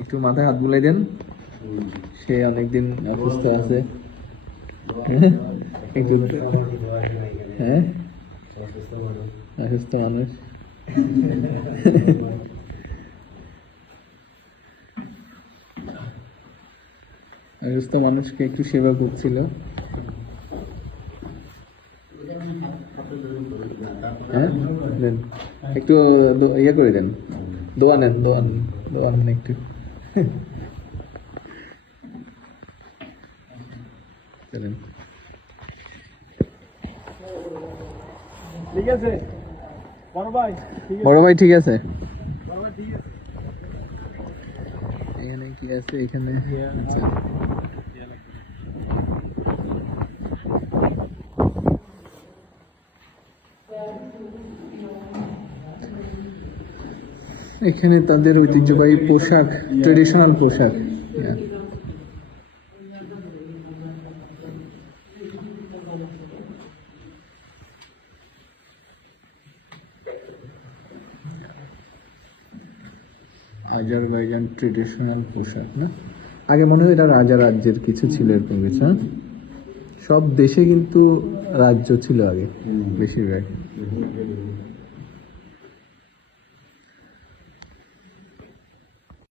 একটু মাথায় হাত বুলাই দেন। সে অনেকদিন অসুস্থ আছে। একটু হ্যাঁ, অসুস্থ মানুষ। অসুস্থ মানুষকে একটু সেবা করছিল। হ্যাঁ, দেন একটু ইয়ে করে দেন, দোয়া নেন, দোয়া নেন একটু। চলেন। ঠিক আছে বড় ভাই, বড় ভাই ঠিক আছে। এখানে কি আছে এখানে? আচ্ছা, এখানে তাদের ঐতিহ্যবাহী পোশাক, ট্রেডিশনাল পোশাক। আজারবাইজান ট্রেডিশনাল পোশাক না? আগে মনে হয় এটা রাজা রাজ্যের কিছু ছিল, এরকম কিছু। হ্যাঁ, সব দেশে কিন্তু রাজ্য ছিল আগে বেশিরভাগ।